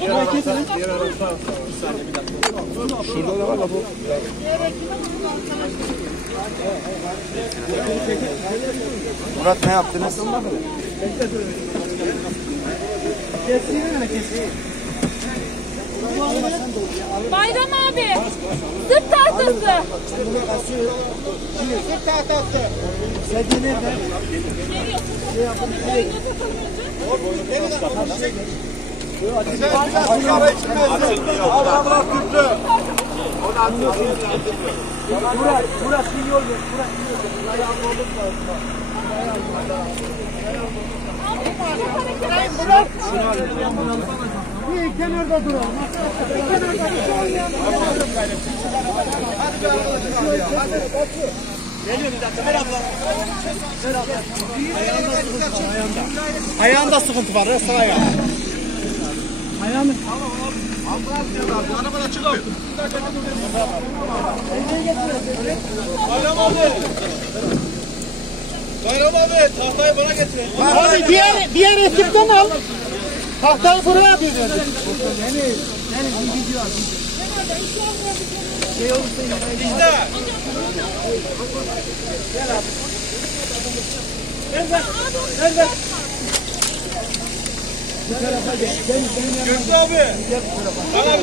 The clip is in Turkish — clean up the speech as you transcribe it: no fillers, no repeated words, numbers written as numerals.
Diğer araç sağ. Bir saniye bir dakika. Şurada da var da bu. Murat ne yaptınız? Bayram abi. Sırt tahtası. Sırt tahtası. Sedye nerede? Murat bir yol ver. Ayağım olur mu? Bir kenarda duralım. Geliyor bir dakika. Merhaba. Ayağında sıkıntı var. Sağ ayağı. Ayağını. Arabadan çıkıyor. Bayram abi. Bayram abi tahtayı bana getir. Abi diğer ekipten al. Tahtayı buraya bir ver. Benim gidiyor. İşte. Nerede? Gözlü abi. Tamam.